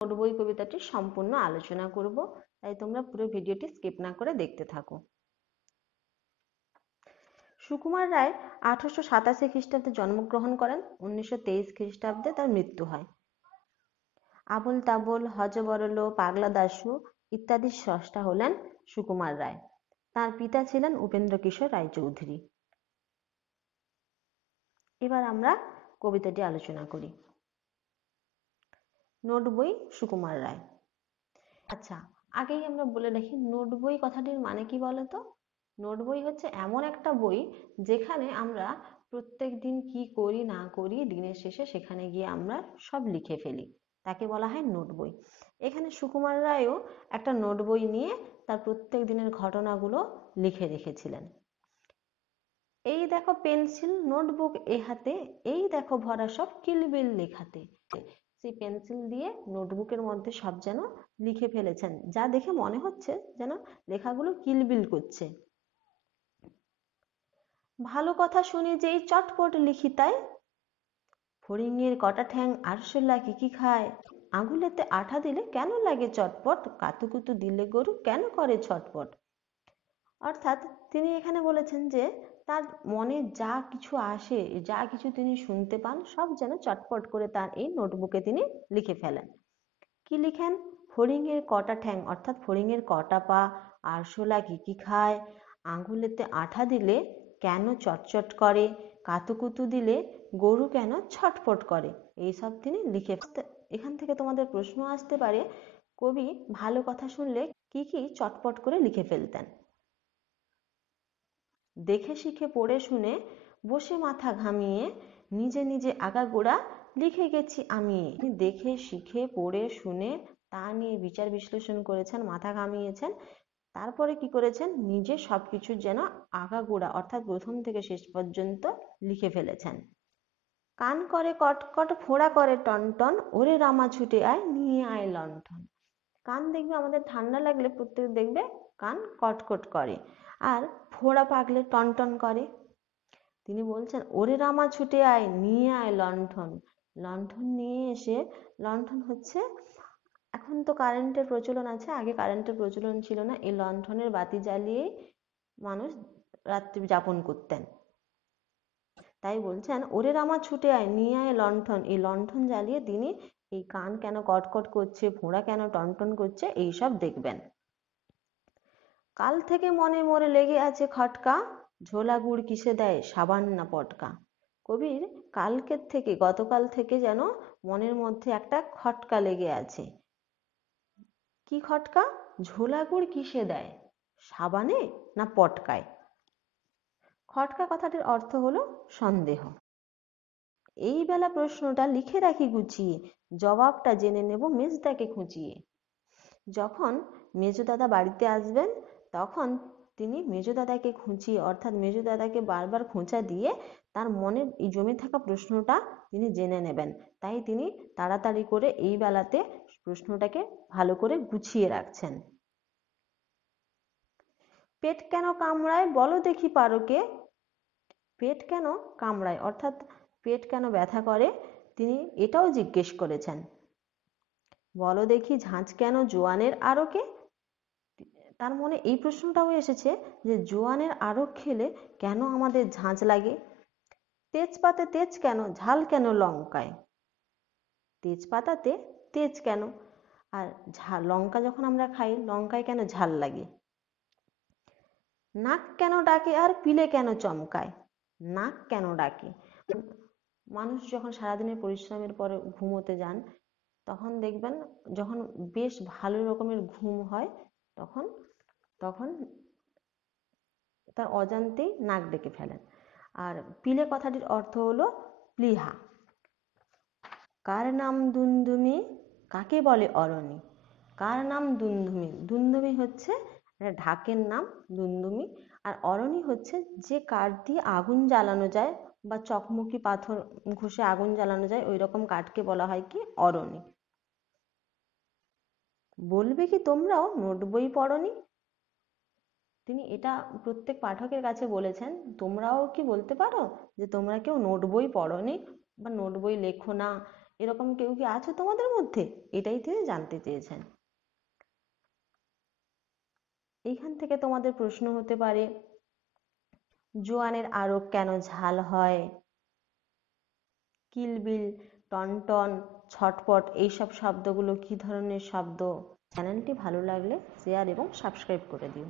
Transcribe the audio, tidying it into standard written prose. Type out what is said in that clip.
Note বই কবিতাটি সম্পূর্ণ আলোচনা করব, তাই তোমরা পুরো ভিডিওটি স্কিপ না করে দেখতে থাকো। সুকুমার রায় 1887 খ্রিস্টাব্দে জন্মগ্রহণ করেন। 1923 খ্রিস্টাব্দে তার মৃত্যু হয়। আবোল তাবোল, হযবরল, পাগলা দাশু ইত্যাদি স্রষ্টা হলেন সুকুমার রায়। তার পিতা ছিলেন উপেন্দ্র কিশোর রায়চৌধুরী। এবার আমরা কবিতাটি আলোচনা করি। নোট বই সুকুমার রায়। আচ্ছা, আগেই আমরা বলে রাখি নোট বই কথাটির মানে কি বলতো। নোট বই হচ্ছে এমন একটা বই যেখানে আমরা প্রত্যেক দিন কি করি না করি দিনের শেষে সেখানে গিয়ে আমরা সব লিখে ফেলি, তাকে বলা হয় নোট বই। এখানে সুকুমার রায়ও একটা নোট বই নিয়ে তার প্রত্যেক দিনের ঘটনাগুলো লিখে রেখেছিলেন। এই দেখো পেন্সিল নোটবুক এ হাতে, এই দেখো ভরা সব কিলবিল লেখাতে। সেই পেন্সিল দিয়ে নোটবুকের মধ্যে সব যেন লিখে ফেলেছেন, যা দেখে মনে হচ্ছে যেন লেখাগুলো কিলবিল করছে। ভালো কথা শুনি যেই চটপট লিখি তাই, ফড়িংয়ের কটা ঠ্যাং আরশোলা কি কি খায়, আঙুলেতে আঠা দিলে কেন লাগে চটপট, কাতুকুতু দিলে গরু কেন করে ছটপট। অর্থাৎ তিনি এখানে বলেছেন যে তার মনে যা কিছু আসে, যা কিছু তিনি শুনতে পান, সব যেন চটপট করে তার এই নোটবুকে তিনি লিখে ফেলেন। কি লিখেন? ফড়িংয়ের কটা ঠ্যাং অর্থাৎ ফড়িংয়ের কটা পা, আরশোলা কি কি খায়, আঙুলেতে আঠা দিলে কেন চটচট করে, কাতুকুতু দিলে গরু কেন ছটফট করে, এইসব তিনি লিখে। এখান থেকে তোমাদের প্রশ্ন আসতে পারে, কবি ভালো কথা শুনলে কি কি চটপট করে লিখে ফেলতেন। দেখে শিখে পড়ে শুনে বসে মাথা ঘামিয়ে নিজে নিজে আগাগোড়া লিখে গেছি আমি। দেখে শিখে পড়ে শুনে তা নিয়ে বিচার বিশ্লেষণ করেছেন, মাথা ঘামিয়েছেন, তারপরে কি করেছেন, নিজে সবকিছু যেন আগাগোড়া অর্থাৎ প্রথম থেকে শেষ পর্যন্ত লিখে ফেলেছেন। কান করে কটকট, ফোঁড়া করে টনটন, ওরে রামা ছুটে আয় নিয়ে আয় লণ্ঠন। কান দেখবে আমাদের ঠান্ডা লাগলে প্রত্যেক দেখবে কান কটকট করে, আর ফোঁড়া পাকলে টনটন করে। তিনি বলছেন ওরে রামা ছুটে আয় নিয়ে আয় লণ্ঠন। লণ্ঠন নিয়ে এসে, লণ্ঠন হচ্ছে, এখন তো কারেন্টের প্রচলন আছে, আগে কারেন্টের প্রচলন ছিল না, এই লণ্ঠনের বাতি জ্বালিয়েই মানুষ রাত্রি যাপন করতেন। তাই বলছেন ওরে রামা ছুটে আয় নিয়ে আয় লণ্ঠন, এই লণ্ঠন জ্বালিয়ে তিনি এই কান কেন কটকট করছে, ফোঁড়া কেন টনটন করছে, এইসব দেখবেন। কাল থেকে মনে মরে লেগে আছে খটকা, ঝোলা গুড় কিসে দেয় সাবান না পটকা। কবির কালকের থেকে, গতকাল থেকে যেন মনের মধ্যে একটা খটকা লেগে আছে। কি খটকা? ঝোলা গুড় কিসে দেয়, সাবানে না পটকায়। খটকা কথাটির অর্থ হলো সন্দেহ। এই বেলা প্রশ্নটা লিখে রাখি গুছিয়ে, জবাবটা জেনে নেব মেজদাকে খুঁচিয়ে। যখন মেজদাদা বাড়িতে আসবেন তখন তিনি মেজদাদাকে খুঁচিয়ে অর্থাৎ মেজদাদাকে বারবার খোঁচা দিয়ে তার মনের এই জমে থাকা প্রশ্নটা তিনি জেনে নেবেন। তাই তিনি তাড়াতাড়ি করে এই বেলাতে প্রশ্নটাকে ভালো করে গুছিয়ে রাখছেন। পেট কেন কামড়ায় বলো দেখি পারোকে। পেট কেন কামড়ায় অর্থাৎ পেট কেন ব্যথা করে তিনি এটাও জিজ্ঞেস করেছেন। বলো দেখি ঝাঁঝ কেন জোয়ানের আরকে। তার মনে এই প্রশ্নটাও এসেছে যে জোয়ানের আরক খেলে কেন আমাদের ঝাঁঝ লাগে। তেজপাতে তেজ কেন, ঝাল কেন লঙ্কায়। তেজপাতাতে তেজ কেন, আর ঝাল লঙ্কা যখন আমরা খাই লঙ্কায় কেন ঝাল লাগে। নাক কেন ডাকে আর পিলে কেন চমকায়। নাক কেন ডাকে, মানুষ যখন সারাদিনের পরিশ্রমের পরে ঘুমোতে যান তখন দেখবেন যখন বেশ ভালো রকমের ঘুম হয় তখন তখন তার অজান্তেই নাক ডেকে ফেলেন। আর পিলে কথাটির অর্থ হলো প্লীহা। কার নাম দুমদুমি, কাকে বলে অরণি। কার নাম দুমদুমি, দুমদুমি হচ্ছে ঢাকের নাম দুমদুমি, আর অরণি হচ্ছে যে কাঠ দিয়ে আগুন জ্বালানো যায় বা চকমকি পাথর ঘষে আগুন জ্বালানো যায় ওই রকম কাঠকে বলা হয় কি অরণি। বলবে কি তোমরাও নোট বই পড়নি। তিনি এটা প্রত্যেক পাঠকের কাছে বলেছেন, তোমরাও কি বলতে পারো যে তোমরা কেউ নোট বই পড়নি বা নোট বই লেখো না, এরকম কেউ কি আছে তোমাদের মধ্যে? এটাই তিনি জানতে চেয়েছেন। এইখান থেকে তোমাদের প্রশ্ন হতে পারে, জোয়ানের আরব কেন ঝাল হয়? কিলবিল, টনটন, ছটপট এইসব শব্দগুলো কি ধরনের শব্দ? চ্যানেলটি ভালো লাগলে শেয়ার এবং সাবস্ক্রাইব করে দিও।